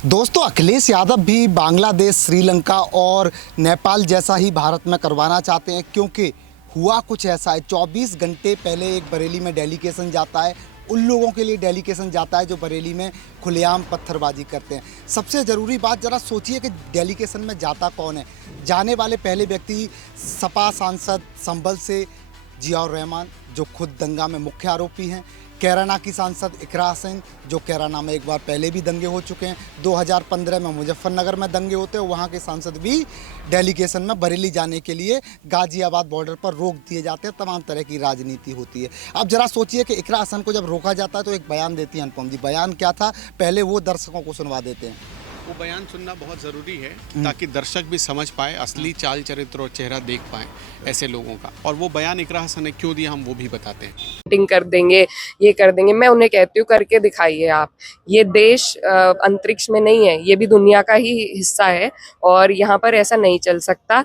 दोस्तों, अखिलेश यादव भी बांग्लादेश, श्रीलंका और नेपाल जैसा ही भारत में करवाना चाहते हैं, क्योंकि हुआ कुछ ऐसा है। 24 घंटे पहले एक बरेली में डेलीगेशन जाता है। उन लोगों के लिए डेलीगेशन जाता है जो बरेली में खुलेआम पत्थरबाजी करते हैं। सबसे ज़रूरी बात, ज़रा सोचिए कि डेलीगेशन में जाता कौन है। जाने वाले पहले व्यक्ति सपा सांसद संभल से जियाउर रहमान, जो खुद दंगा में मुख्य आरोपी हैं। कैराना की सांसद इकरा हसन, जो कैराना में एक बार पहले भी दंगे हो चुके हैं। 2015 में मुजफ्फरनगर में दंगे होते हैं, वहाँ के सांसद भी डेलीगेशन में बरेली जाने के लिए गाज़ियाबाद बॉर्डर पर रोक दिए जाते हैं। तमाम तरह की राजनीति होती है। अब जरा सोचिए कि इकरा हसन को जब रोका जाता है तो एक बयान देती है अनुपम जी। बयान क्या था, पहले वो दर्शकों को सुनवा देते हैं। वो बयान सुनना बहुत ज़रूरी है ताकि दर्शक भी समझ पाए, असली चाल चरित्र और चेहरा देख पाएं ऐसे लोगों का। और वो बयान इकरा हसन ने क्यों दिया, हम वो भी बताते हैं। मीटिंग कर देंगे, ये कर देंगे। मैं उन्हें कहती हूँ, करके दिखाइए आप। ये देश अंतरिक्ष में नहीं है, ये भी दुनिया का ही हिस्सा है और यहाँ पर ऐसा नहीं चल सकता।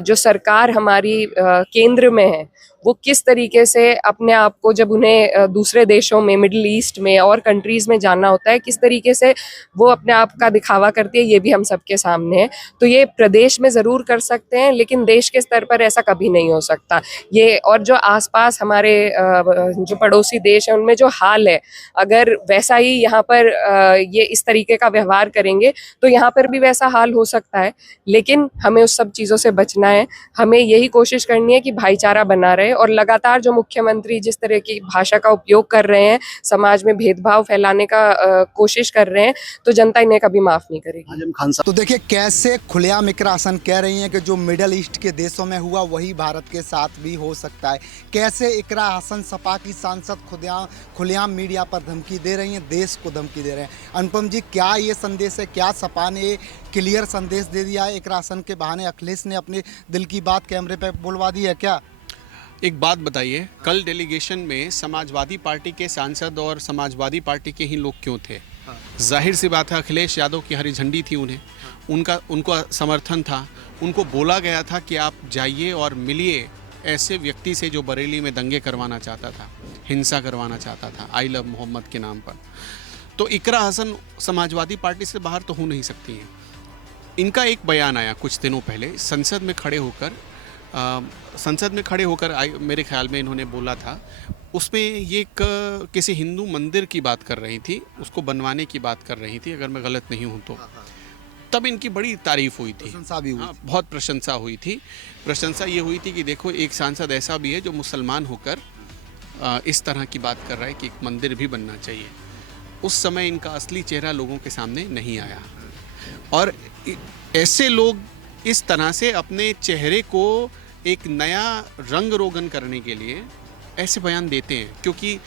जो सरकार हमारी केंद्र में है, वो किस तरीके से अपने आप को, जब उन्हें दूसरे देशों में, मिडिल ईस्ट में और कंट्रीज में जाना होता है, किस तरीके से वो अपने आप का दिखावा करती है, ये भी हम सबके सामने है। तो ये प्रदेश में ज़रूर कर सकते हैं, लेकिन देश के स्तर पर ऐसा कभी नहीं हो सकता। ये और जो आसपास हमारे जो पड़ोसी देश हैं, उनमें जो हाल है, अगर वैसा ही यहाँ पर ये इस तरीके का व्यवहार करेंगे तो यहाँ पर भी वैसा हाल हो सकता है। लेकिन हमें उस सब चीज़ों से बचना है। हमें यही कोशिश करनी है कि भाईचारा बना रहे। और लगातार जो मुख्यमंत्री जिस तरह की भाषा का उपयोग कर रहे हैं, समाज में भेदभाव फैलाने का कोशिश कर रहे हैं, तो जनता इन्हें कभी माफ नहीं करेगी। आजम खान साहब, तो देखिए कैसे खुलेआम इकरा हसन कह रही हैं कि जो मिडिल ईस्ट के देशों में हुआ वही भारत के साथ भी हो सकता है। कैसे इकरा हसन सपा की सांसद खुलेआम मीडिया पर धमकी दे रही हैं, देश को धमकी दे रहे हैं। अनुपम जी, क्या ये संदेश है? क्या सपा ने क्लियर संदेश दे दिया है? इकरा हसन के बहाने अखिलेश ने अपने दिल की बात कैमरे पर बुलवा दी है क्या? एक बात बताइए, कल डेलीगेशन में समाजवादी पार्टी के सांसद और समाजवादी पार्टी के ही लोग क्यों थे? जाहिर सी बात है, अखिलेश यादव की हरी झंडी थी, उनका समर्थन था। उनको बोला गया था कि आप जाइए और मिलिए ऐसे व्यक्ति से जो बरेली में दंगे करवाना चाहता था, हिंसा करवाना चाहता था आई लव मोहम्मद के नाम पर। तो इकरा हसन समाजवादी पार्टी से बाहर तो हो नहीं सकती हैं। इनका एक बयान आया कुछ दिनों पहले, संसद में खड़े होकर मेरे ख्याल में इन्होंने बोला था। उसमें ये किसी हिंदू मंदिर की बात कर रही थी, उसको बनवाने की बात कर रही थी, अगर मैं गलत नहीं हूँ तो। तब इनकी बड़ी तारीफ हुई थी, प्रशंसा भी हुई। हाँ, बहुत प्रशंसा हुई थी। प्रशंसा ये हुई थी कि देखो, एक सांसद ऐसा भी है जो मुसलमान होकर इस तरह की बात कर रहा है कि एक मंदिर भी बनना चाहिए। उस समय इनका असली चेहरा लोगों के सामने नहीं आया। और ऐसे लोग इस तरह से अपने चेहरे को एक नया रंग रोगन करने के लिए ऐसे बयान देते हैं, क्योंकि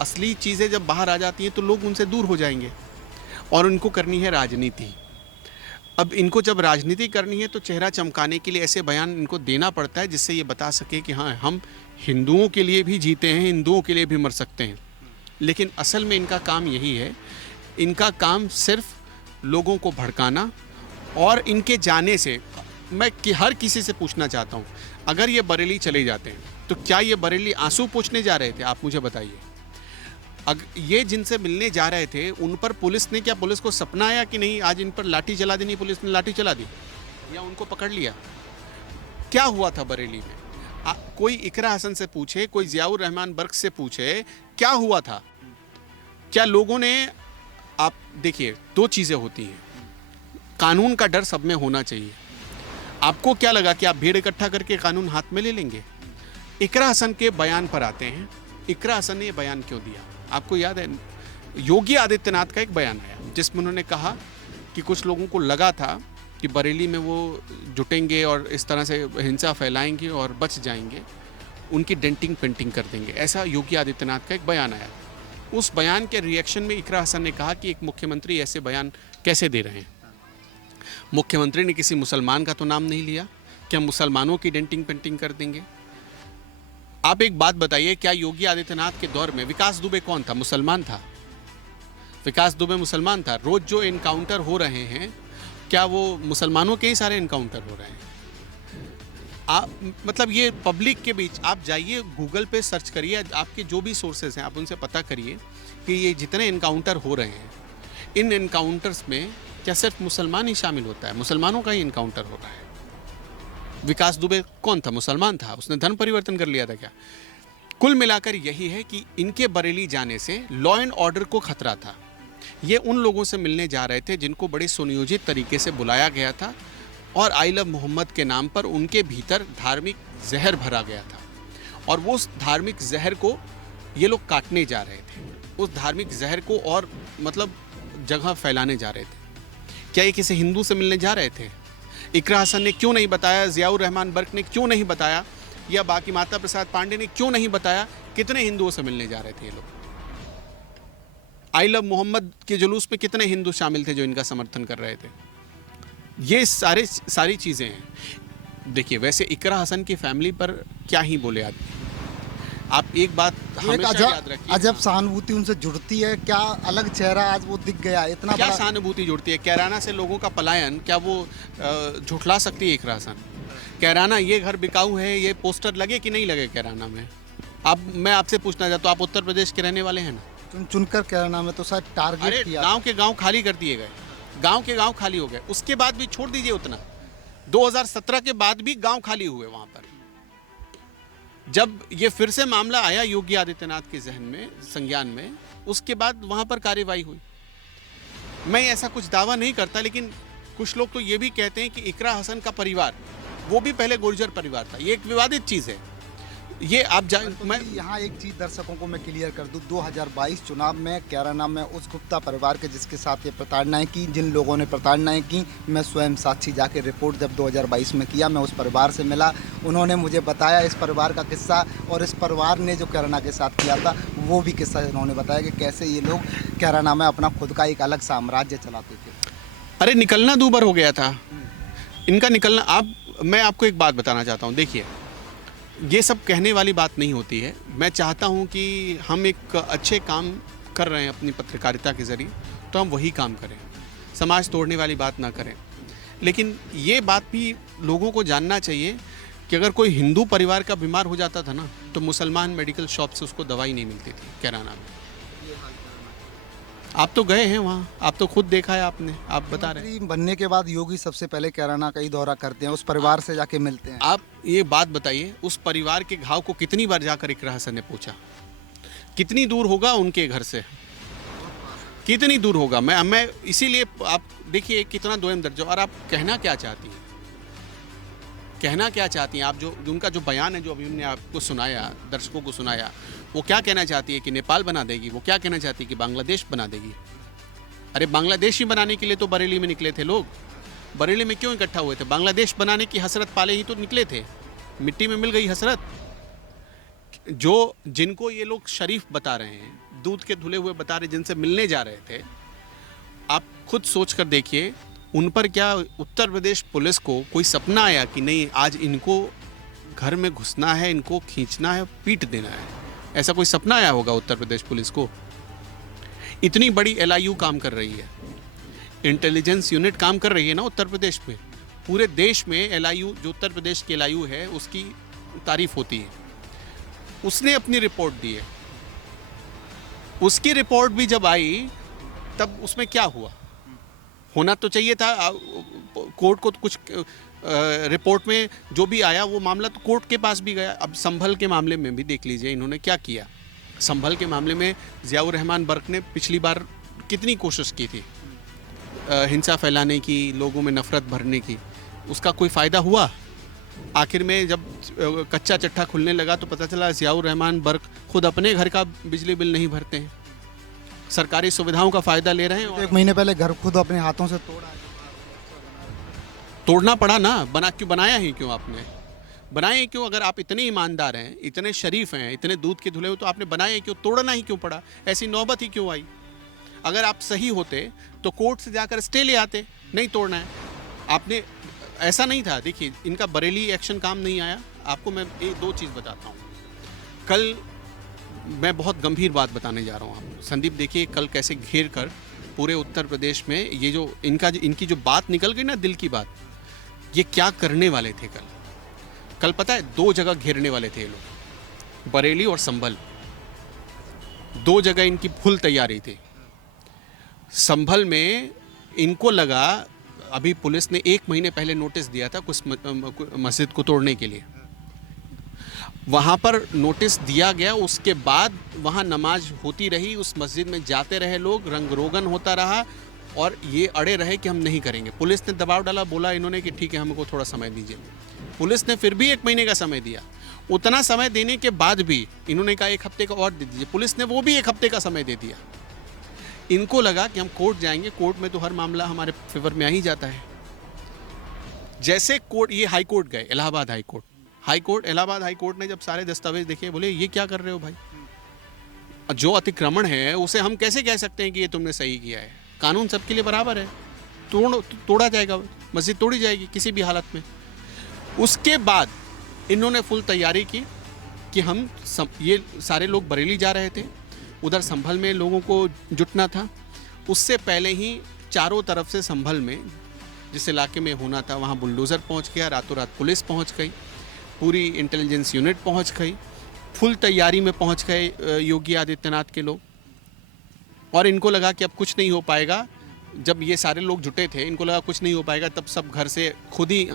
असली चीज़ें जब बाहर आ जाती हैं तो लोग उनसे दूर हो जाएंगे और उनको करनी है राजनीति। अब इनको जब राजनीति करनी है तो चेहरा चमकाने के लिए ऐसे बयान इनको देना पड़ता है, जिससे ये बता सके कि हाँ, हम हिंदुओं के लिए भी जीते हैं, हिंदुओं के लिए भी मर सकते हैं। लेकिन असल में इनका काम यही है, इनका काम सिर्फ लोगों को भड़काना। और इनके जाने से मैं हर किसी से पूछना चाहता हूँ, अगर ये बरेली चले जाते हैं तो क्या ये बरेली आंसू पोंछने जा रहे थे? आप मुझे बताइए। ये जिनसे मिलने जा रहे थे, उन पर पुलिस को सपना आया कि नहीं आज इन पर लाठी चला देनी? पुलिस ने लाठी चला दी या उनको पकड़ लिया? क्या हुआ था बरेली में? कोई इकरा हसन से पूछे, कोई जियाउर रहमान बर्क से पूछे, क्या हुआ था? क्या लोगों ने, आप देखिए, दो चीज़ें होती हैं। कानून का डर सब में होना चाहिए। आपको क्या लगा कि आप भीड़ इकट्ठा करके कानून हाथ में ले लेंगे? इकरा हसन के बयान पर आते हैं। इकरा हसन ने ये बयान क्यों दिया? आपको याद है, योगी आदित्यनाथ का एक बयान आया जिसमें उन्होंने कहा कि कुछ लोगों को लगा था कि बरेली में वो जुटेंगे और इस तरह से हिंसा फैलाएंगे और बच जाएंगे, उनकी डेंटिंग पेंटिंग कर देंगे। ऐसा योगी आदित्यनाथ का एक बयान आया। उस बयान के रिएक्शन में इकरा हसन ने कहा कि एक मुख्यमंत्री ऐसे बयान कैसे दे रहे हैं? मुख्यमंत्री ने किसी मुसलमान का तो नाम नहीं लिया कि हम मुसलमानों की डेंटिंग पेंटिंग कर देंगे। आप एक बात बताइए, क्या योगी आदित्यनाथ के दौर में विकास दुबे कौन था? मुसलमान था। विकास दुबे मुसलमान था। रोज जो इनकाउंटर हो रहे हैं, क्या वो मुसलमानों के ही सारे इनकाउंटर हो रहे हैं? मतलब ये पब्लिक के बीच आप जाइए, गूगल पे सर्च करिए, आपके जो भी सोर्सेज हैं आप उनसे पता करिए कि ये जितने इनकाउंटर हो रहे हैं, इन इनकाउंटर्स में क्या सिर्फ मुसलमान ही शामिल होता है? मुसलमानों का ही इनकाउंटर हो रहा है। विकास दुबे कौन था? मुसलमान था, उसने धर्म परिवर्तन कर लिया था क्या? कुल मिलाकर यही है कि इनके बरेली जाने से लॉ एंड ऑर्डर को खतरा था। ये उन लोगों से मिलने जा रहे थे जिनको बड़े सुनियोजित तरीके से बुलाया गया था और आई लव मोहम्मद के नाम पर उनके भीतर धार्मिक जहर भरा गया था और वो उस धार्मिक जहर को ये लोग काटने जा रहे थे, उस धार्मिक जहर को और मतलब जगह फैलाने जा रहे थे। क्या ये किसी हिंदू से मिलने जा रहे थे? इकरा हसन ने क्यों नहीं बताया? ज़ियाउर रहमान बर्क ने क्यों नहीं बताया? या बाकी माता प्रसाद पांडे ने क्यों नहीं बताया? कितने हिंदुओं से मिलने जा रहे थे ये लोग? आई लव मोहम्मद के जुलूस में कितने हिंदू शामिल थे जो इनका समर्थन कर रहे थे? ये सारी चीज़ें हैं। देखिए, वैसे इकरा हसन की फैमिली पर क्या ही बोले आदमी। आप एक बात हमेशा याद रखिए, अजब सहानुभूति उनसे जुड़ती है। क्या अलग चेहरा आज वो दिख गया, इतना क्या बड़ा। सहानुभूति जुड़ती है? कैराना से लोगों का पलायन क्या वो झुठला सकती है इकरा हसन? कैराना ये घर बिकाऊ है, ये पोस्टर लगे कि नहीं लगे कैराना में? अब मैं आपसे पूछना चाहता हूँ, आप उत्तर प्रदेश के रहने वाले हैं ना? चुन चुनकर कैराना में तो शायद टारगेट किया। गांव के गांव खाली कर दिए गए, गांव के गांव खाली हो गए। उसके बाद भी छोड़ दीजिए उतना, 2017 के बाद भी गांव खाली हुए वहां पर। जब ये फिर से मामला आया योगी आदित्यनाथ के जहन में, संज्ञान में, उसके बाद वहां पर कार्रवाई हुई। मैं ऐसा कुछ दावा नहीं करता, लेकिन कुछ लोग तो ये भी कहते हैं कि इकरा हसन का परिवार, वो भी पहले गुर्जर परिवार था। ये एक विवादित चीज़ है। ये आप मैं यहाँ एक चीज़ दर्शकों को मैं क्लियर कर दूँ, 2022 चुनाव में कैराना में उस गुप्ता परिवार के जिसके साथ ये प्रताड़नाएं की, जिन लोगों ने प्रताड़नाएं की, मैं स्वयं साक्षी जाके रिपोर्ट जब 2022 में किया, मैं उस परिवार से मिला। उन्होंने मुझे बताया इस परिवार का किस्सा, और इस परिवार ने जो कैराना के साथ किया था वो भी किस्सा उन्होंने बताया कि कैसे ये लोग कैराना में अपना खुद का एक अलग साम्राज्य चलाते थे। अरे निकलना दूभर हो गया था इनका, निकलना। मैं आपको एक बात बताना चाहता हूँ। देखिए, ये सब कहने वाली बात नहीं होती है। मैं चाहता हूँ कि हम एक अच्छे काम कर रहे हैं अपनी पत्रकारिता के ज़रिए, तो हम वही काम करें, समाज तोड़ने वाली बात ना करें। लेकिन ये बात भी लोगों को जानना चाहिए कि अगर कोई हिंदू परिवार का बीमार हो जाता था ना, तो मुसलमान मेडिकल शॉप से उसको दवाई नहीं मिलती थी कैराना में। आप तो गए हैं वहाँ, आप तो खुद देखा है आपने, आप बता रहे हैं। मंत्री बनने के बाद योगी सबसे पहले कैराना का ही दौरा करते हैं, उस परिवार से जाके मिलते हैं। आप ये बात बताइए, उस परिवार के घाव को कितनी बार जाकर इकरा हसन ने पूछा? कितनी दूर होगा उनके घर से? कितनी दूर होगा? मैं इसीलिए, आप देखिए कितना दोयम दर्जा। और आप कहना क्या चाहती हैं? कहना क्या चाहती हैं आप? जो उनका जो बयान है, जो अभी हमने आपको सुनाया, दर्शकों को सुनाया, वो क्या कहना चाहती है? कि नेपाल बना देगी? वो क्या कहना चाहती है? कि बांग्लादेश बना देगी? अरे बांग्लादेश ही बनाने के लिए तो बरेली में निकले थे लोग। बरेली में क्यों इकट्ठा हुए थे? बांग्लादेश बनाने की हसरत पाले ही तो निकले थे। मिट्टी में मिल गई हसरत। जो जिनको ये लोग शरीफ बता रहे हैं, दूध के धुले हुए बता रहे, जिनसे मिलने जा रहे थे, आप खुद सोच कर देखिए, उन पर क्या उत्तर प्रदेश पुलिस को कोई सपना आया कि नहीं आज इनको घर में घुसना है, इनको खींचना है, पीट देना है? ऐसा कोई सपना आया होगा उत्तर प्रदेश पुलिस को? इतनी बड़ी LIU काम कर रही है, इंटेलिजेंस यूनिट काम कर रही है ना उत्तर प्रदेश में। पूरे देश में LIU, जो उत्तर प्रदेश की LIU है, उसकी तारीफ होती है। उसने अपनी रिपोर्ट दी है। उसकी रिपोर्ट भी जब आई, तब उसमें क्या हुआ? होना तो चाहिए था कोर्ट को कुछ रिपोर्ट में जो भी आया वो मामला तो कोर्ट के पास भी गया। अब संभल के मामले में भी देख लीजिए इन्होंने क्या किया। संभल के मामले में ज़ियाउर रहमान बर्क ने पिछली बार कितनी कोशिश की थी हिंसा फैलाने की, लोगों में नफरत भरने की। उसका कोई फ़ायदा हुआ? आखिर में जब कच्चा चट्टा खुलने लगा तो पता चला ज़ियाउर रहमान बर्क खुद अपने घर का बिजली बिल नहीं भरते हैं, सरकारी सुविधाओं का फ़ायदा ले रहे हैं। और 1 महीने पहले घर खुद अपने हाथों से तोड़ना पड़ा ना, बनाया ही क्यों आपने? बनाए क्यों? अगर आप इतने ईमानदार हैं, इतने शरीफ हैं, इतने दूध के धुले हुए, तो आपने बनाए क्यों? तोड़ना ही क्यों पड़ा? ऐसी नौबत ही क्यों आई? अगर आप सही होते तो कोर्ट से जाकर स्टे ले आते, नहीं तोड़ना है आपने। ऐसा नहीं था। देखिए, इनका बरेली एक्शन काम नहीं आया। आपको मैं 2 चीज़ बताता हूँ। कल मैं बहुत गंभीर बात बताने जा रहा हूँ आपको। संदीप, देखिए कल कैसे घेर कर पूरे उत्तर प्रदेश में ये जो इनकी जो बात निकल गई ना, दिल की बात, ये क्या करने वाले थे कल पता है 2 जगह घेरने वाले थे ये लोग, बरेली और संभल। 2 जगह इनकी फुल तैयारी थी। संभल में इनको लगा, अभी पुलिस ने 1 महीने पहले नोटिस दिया था कुछ मस्जिद को तोड़ने के लिए, वहाँ पर नोटिस दिया गया, उसके बाद वहाँ नमाज होती रही, उस मस्जिद में जाते रहे लोग, रंग रोगन होता रहा और ये अड़े रहे कि हम नहीं करेंगे। पुलिस ने दबाव डाला, बोला इन्होंने कि ठीक है हमको थोड़ा समय दीजिए। पुलिस ने फिर भी 1 महीने का समय दिया। उतना समय देने के बाद भी इन्होंने कहा 1 हफ्ते का और दे दीजिए, पुलिस ने वो भी 1 हफ्ते का समय दे दिया। इनको लगा कि हम कोर्ट जाएंगे, कोर्ट में तो हर मामला हमारे फेवर में आ ही जाता है। जैसे कोर्ट, ये हाई कोर्ट गए, इलाहाबाद इलाहाबाद हाई कोर्ट ने जब सारे दस्तावेज देखे, बोले ये क्या कर रहे हो भाई, जो अतिक्रमण है उसे हम कैसे कह सकते हैं कि ये तुमने सही किया है, कानून सबके लिए बराबर है, तोड़ा जाएगा, मस्जिद तोड़ी जाएगी किसी भी हालत में। उसके बाद इन्होंने फुल तैयारी की कि ये सारे लोग बरेली जा रहे थे, उधर संभल में लोगों को जुटना था। उससे पहले ही चारों तरफ से संभल में जिस इलाके में होना था वहाँ बुलडोज़र पहुँच गया, रातों रात पुलिस पहुँच गई, पूरी इंटेलिजेंस यूनिट पहुँच गई, फुल तैयारी में पहुँच गए योगी आदित्यनाथ के लोग। और इनको लगा कि अब कुछ नहीं हो पाएगा। जब ये सारे लोग जुटे थे, इनको लगा कुछ नहीं हो पाएगा, तब सब घर से खुद ही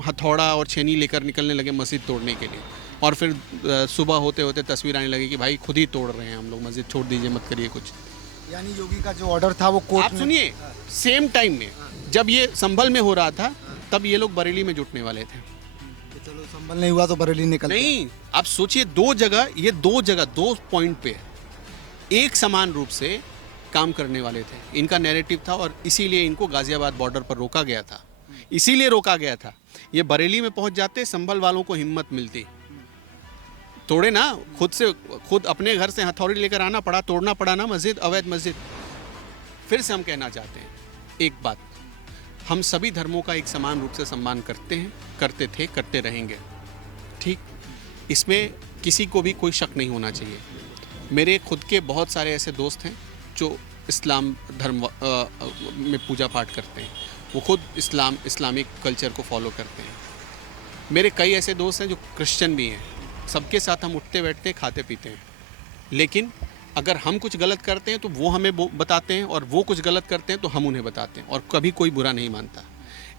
हथौड़ा और छेनी लेकर निकलने लगे मस्जिद तोड़ने के लिए। और फिर सुबह होते होते तस्वीर आने लगी कि भाई खुद ही तोड़ रहे हैं हम लोग, मस्जिद छोड़ दीजिए, मत करिए कुछ। यानी योगी का जो ऑर्डर था वो कोर्ट आप सुनिए, सेम टाइम में जब ये संभल में हो रहा था, तब ये लोग बरेली में जुटने वाले थे। चलो संभल नहीं हुआ तो बरेली निकल नहीं, आप सोचिए, 2 जगह 2 पॉइंट पे एक समान रूप से काम करने वाले थे। इनका नैरेटिव था और इसीलिए इनको गाजियाबाद बॉर्डर पर रोका गया था, इसीलिए रोका गया था। ये बरेली में पहुंच जाते, संभल वालों को हिम्मत मिलती, तोड़े ना, खुद अपने घर से हथौड़ी लेकर आना पड़ा, तोड़ना पड़ा ना मस्जिद, अवैध मस्जिद। फिर से हम कहना चाहते हैं एक बात, हम सभी धर्मों का एक समान रूप से सम्मान करते हैं, करते थे, करते रहेंगे, ठीक। इसमें किसी को भी कोई शक नहीं होना चाहिए। मेरे खुद के बहुत सारे ऐसे दोस्त हैं जो इस्लाम धर्म में पूजा पाठ करते हैं, वो खुद इस्लामिक कल्चर को फॉलो करते हैं। मेरे कई ऐसे दोस्त हैं जो क्रिश्चियन भी हैं, सबके साथ हम उठते बैठते हैं, खाते पीते हैं। लेकिन अगर हम कुछ गलत करते हैं तो वो हमें बताते हैं, और वो कुछ गलत करते हैं तो हम उन्हें बताते हैं, और कभी कोई बुरा नहीं मानता।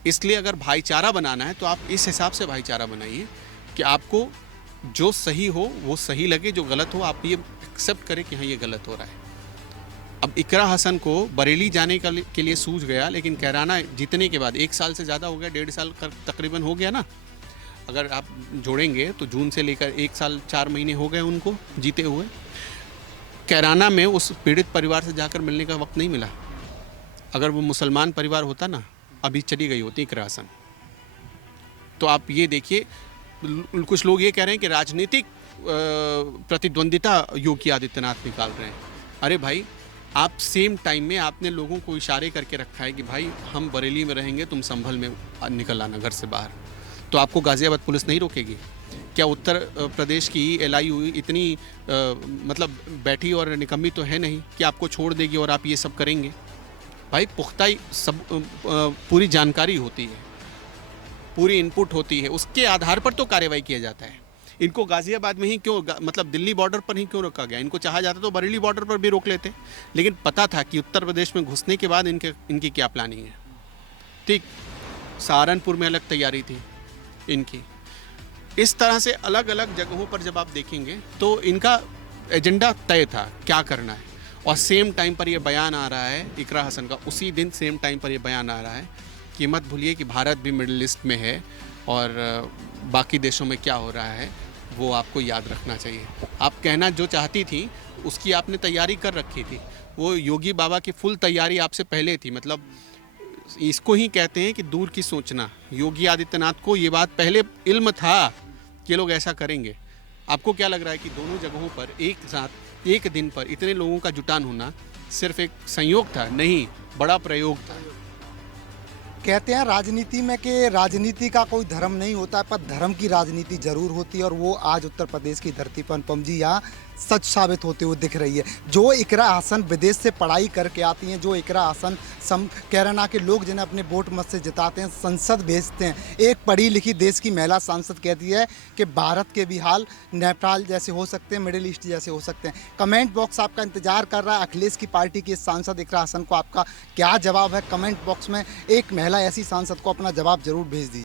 इसलिए अगर भाईचारा बनाना है तो आप इस हिसाब से भाईचारा बनाइए कि आपको जो सही हो वो सही लगे, जो गलत हो आप ये एक्सेप्ट करें कि हाँ ये गलत हो रहा है। अब इकरा हसन को बरेली जाने के लिए सूझ गया, लेकिन कैराना जीतने के बाद 1 साल से ज़्यादा हो गया, 1.5 साल तकरीबन हो गया ना, अगर आप जोड़ेंगे तो जून से लेकर 1 साल 4 महीने हो गए उनको जीते हुए। कैराना में उस पीड़ित परिवार से जाकर मिलने का वक्त नहीं मिला। अगर वो मुसलमान परिवार होता ना, अभी चली गई होती इकरा हसन। तो आप ये देखिए, कुछ लोग ये कह रहे हैं कि राजनीतिक प्रतिद्वंदिता योगी आदित्यनाथ निकाल रहे हैं। अरे भाई, आप सेम टाइम में आपने लोगों को इशारे करके रखा है कि भाई हम बरेली में रहेंगे, तुम संभल में निकल आना घर से बाहर। तो आपको गाजियाबाद पुलिस नहीं रोकेगी क्या? उत्तर प्रदेश की LIU इतनी मतलब बैठी और निकम्मी तो है नहीं कि आपको छोड़ देगी और आप ये सब करेंगे। भाई पुख्ता सब पूरी जानकारी होती है, पूरी इनपुट होती है, उसके आधार पर तो कार्रवाई किया जाता है। इनको गाजियाबाद में ही क्यों, मतलब दिल्ली बॉर्डर पर ही क्यों रोका गया? इनको चाहा जाता तो बरेली बॉर्डर पर भी रोक लेते, लेकिन पता था कि उत्तर प्रदेश में घुसने के बाद इनकी क्या प्लानिंग है। ठीक, सहारनपुर में अलग तैयारी थी इनकी। इस तरह से अलग अलग जगहों पर जब आप देखेंगे तो इनका एजेंडा तय था क्या करना है। और सेम टाइम पर ये बयान आ रहा है इकरा हसन का, उसी दिन सेम टाइम पर ये बयान आ रहा है कि मत भूलिए कि भारत भी मिडिल ईस्ट में है और बाकी देशों में क्या हो रहा है वो आपको याद रखना चाहिए। आप कहना जो चाहती थी उसकी आपने तैयारी कर रखी थी। वो योगी बाबा की फुल तैयारी आपसे पहले थी। मतलब इसको ही कहते हैं कि दूर की सोचना। योगी आदित्यनाथ को ये बात पहले इल्म था कि लोग ऐसा करेंगे। आपको क्या लग रहा है कि दोनों जगहों पर एक साथ एक दिन पर इतने लोगों का जुटान होना सिर्फ एक संयोग था? नहीं, बड़ा प्रयोग था। कहते हैं राजनीति में कि राजनीति का कोई धर्म नहीं होता है, पर धर्म की राजनीति जरूर होती है, और वो आज उत्तर प्रदेश की धरती पर अनुपम जी यहाँ सच साबित होते हुए दिख रही है। जो इकरा हसन विदेश से पढ़ाई करके आती हैं, जो इकरा हसन कैराना के लोग जिन्हें अपने वोट मत से जिताते हैं, संसद भेजते हैं, एक पढ़ी लिखी देश की महिला सांसद कहती है कि भारत के भी हाल नेपाल जैसे हो सकते हैं, मिडिल ईस्ट जैसे हो सकते हैं। कमेंट बॉक्स आपका इंतजार कर रहा है अखिलेश की पार्टी की सांसद इकरा हसन को आपका क्या जवाब है? कमेंट बॉक्स में एक महिला ऐसी सांसद को अपना जवाब जरूर भेज दीजिए।